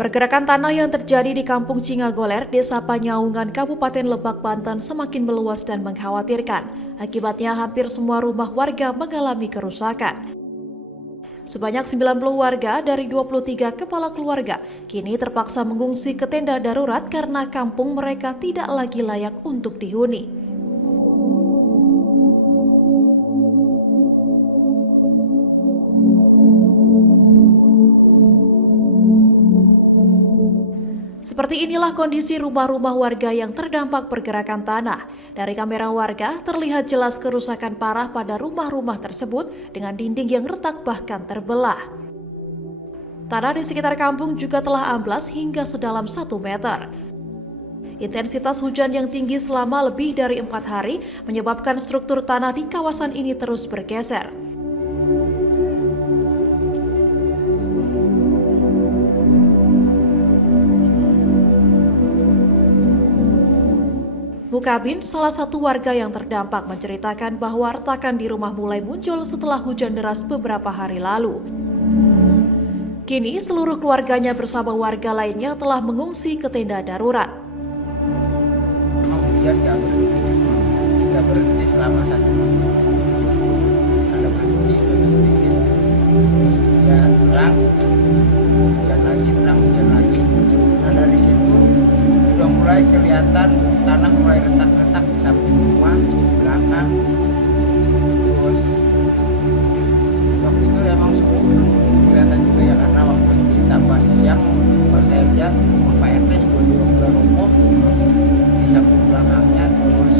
Pergerakan tanah yang terjadi di Kampung Cingagoler, Desa Panyaungan, Kabupaten Lebak, Banten semakin meluas dan mengkhawatirkan. Akibatnya hampir semua rumah warga mengalami kerusakan. Sebanyak 90 warga dari 23 kepala keluarga kini terpaksa mengungsi ke tenda darurat karena kampung mereka tidak lagi layak untuk dihuni. Seperti inilah kondisi rumah-rumah warga yang terdampak pergerakan tanah. Dari kamera warga, terlihat jelas kerusakan parah pada rumah-rumah tersebut dengan dinding yang retak bahkan terbelah. Tanah di sekitar kampung juga telah amblas hingga sedalam 1 meter. Intensitas hujan yang tinggi selama lebih dari 4 hari menyebabkan struktur tanah di kawasan ini terus bergeser. Mukabin, salah satu warga yang terdampak, menceritakan bahwa retakan di rumah mulai muncul setelah hujan deras beberapa hari lalu. Kini seluruh keluarganya bersama warga lainnya telah mengungsi ke tenda darurat. Hujan nggak berhenti selama 1 minggu. Ada berhenti sedikit, terus ya terang, hujan lagi, terang, hujan lagi. Nah dari situ udah mulai kelihatan tanah mulai retak-retak di samping rumah, belakang. Terus waktu itu emang subuh kelihatan juga ya, karena waktu ditambah siang pas saya lihat rumah Pak RT juga udah roboh di samping belakangnya. Terus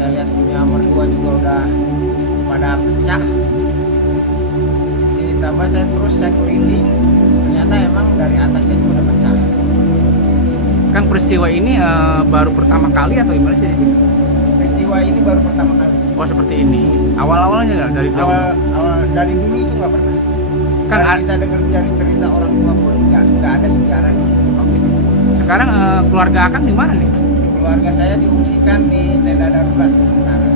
saya lihat punya mertua juga udah pada pecah. Ditambah saya keliling, ternyata emang dari atasnya juga udah pecah. Kang, peristiwa ini baru pertama kali atau gimana sih di sini? Peristiwa ini baru pertama kali. Oh, seperti ini. Awal-awalnya nggak dari tahun? Awal dari dulu itu nggak pernah. Kan kita dengar dari cerita orang tua pun nggak ada sejarah di sini. Sekarang keluarga Akang di mana nih? Keluarga saya diungsikan di tenda darurat sementara.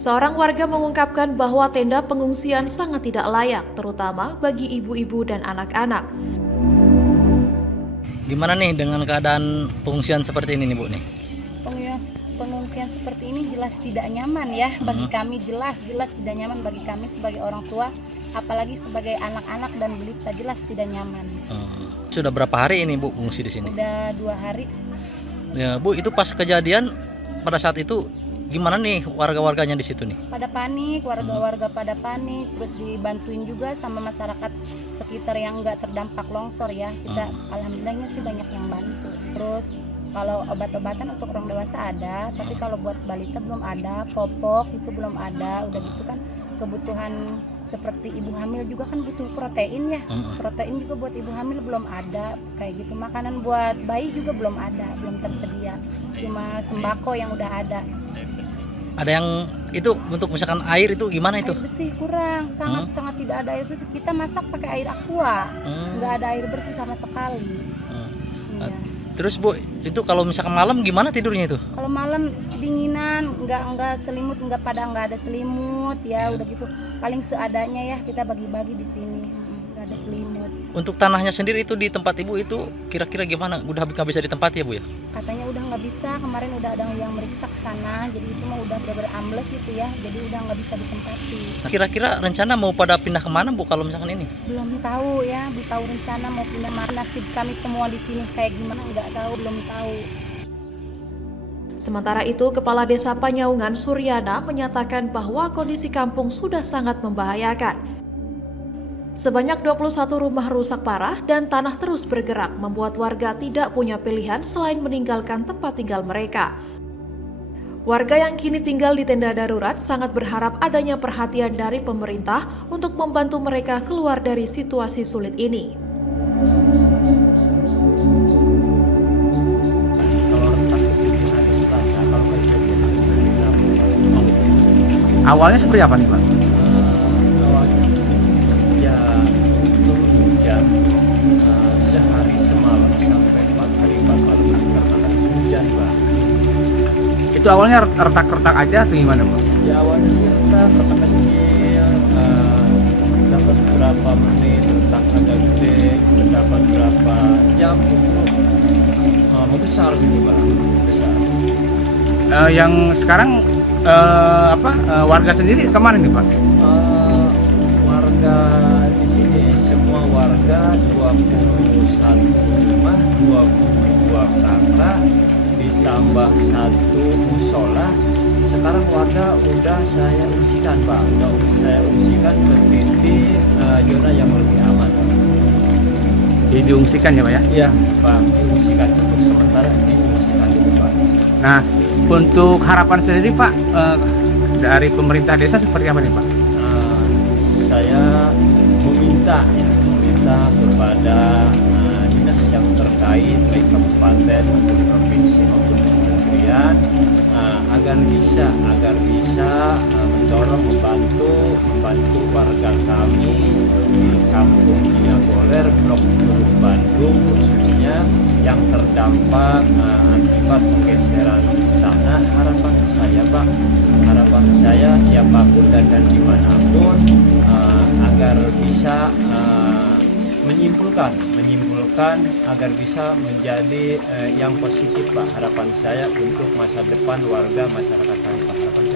Seorang warga mengungkapkan bahwa tenda pengungsian sangat tidak layak, terutama bagi ibu-ibu dan anak-anak. Gimana nih dengan keadaan pengungsian seperti ini nih Bu nih? Pengungsian seperti ini jelas tidak nyaman ya bagi kami, jelas tidak nyaman bagi kami sebagai orang tua, apalagi sebagai anak-anak dan balita, jelas tidak nyaman. Sudah berapa hari ini Bu pengungsi di sini? Udah 2 hari. Ya Bu, itu pas kejadian pada saat itu gimana nih warga-warganya di situ nih? Pada panik, warga-warga pada panik, terus dibantuin juga sama masyarakat sekitar yang nggak terdampak longsor ya. Kita alhamdulillahnya sih banyak yang bantu. Terus kalau obat-obatan untuk orang dewasa ada, tapi kalau buat balita belum ada, popok itu belum ada. Udah gitu kan kebutuhan seperti ibu hamil juga kan butuh protein ya. Protein juga buat ibu hamil belum ada, kayak gitu. Makanan buat bayi juga belum ada, belum tersedia. Cuma sembako yang udah ada. Ada yang itu untuk misalkan air itu gimana itu? Air bersih kurang, sangat tidak ada air bersih. Kita masak pakai air aqua, nggak ada air bersih sama sekali. Iya. Terus Bu, itu kalau misalkan malam gimana tidurnya itu? Kalau malam kedinginan, nggak selimut, nggak ada selimut ya, udah gitu. Paling seadanya ya kita bagi-bagi di sini, nggak ada selimut. Untuk tanahnya sendiri itu di tempat Ibu itu kira-kira gimana? Udah nggak bisa ditempati ya Bu ya? Katanya udah nggak bisa, kemarin udah ada yang meriksa ke sana, jadi itu mah udah bener-bener ambles gitu ya, jadi udah nggak bisa ditempati. Nah, kira-kira rencana mau pada pindah kemana Bu kalau misalkan ini? Belum tahu ya, belum tahu rencana mau pindah mana, nasib kami semua di sini kayak gimana nggak tahu, belum tahu. Sementara itu, Kepala Desa Panyaungan Suryana menyatakan bahwa kondisi kampung sudah sangat membahayakan. Sebanyak 21 rumah rusak parah dan tanah terus bergerak, membuat warga tidak punya pilihan selain meninggalkan tempat tinggal mereka. Warga yang kini tinggal di tenda darurat sangat berharap adanya perhatian dari pemerintah untuk membantu mereka keluar dari situasi sulit ini. Awalnya seperti apa nih Pak? Sehari semalam sampai 4 hari 4 malam karena hujan Pak. Itu awalnya retak-retak aja atau gimana Pak? Ya awalnya sih retak kecil, dapat beberapa menit retak sudah gede, mendapat berapa jam itu membesar gitu Pak, besar. Yang sekarang warga sendiri kemana nih Pak? Warga di sini semua warga 21 rumah, 22 kakak ditambah 1 musola. Sekarang warga udah saya ungsikan Pak, saya ungsikan ke titik zona yang lebih aman. Jadi diungsikan ya Pak ya? Iya Pak, diungsikan untuk sementara diungsikan itu Pak. Nah, untuk harapan sendiri Pak dari pemerintah desa seperti apa nih Pak? Saya meminta kepada dinas yang terkait baik kabupaten maupun provinsi maupun kementerian agar bisa mendorong membantu warga kami di Kampung Ciaboler Blok Curug Bandung khususnya yang terdampak akibat pergeseran tanah. Harapan saya siapapun dan dimanapun agar bisa menyimpulkan agar bisa menjadi yang positif Pak. Harapan saya untuk masa depan warga masyarakat kami Pak. Harapan saya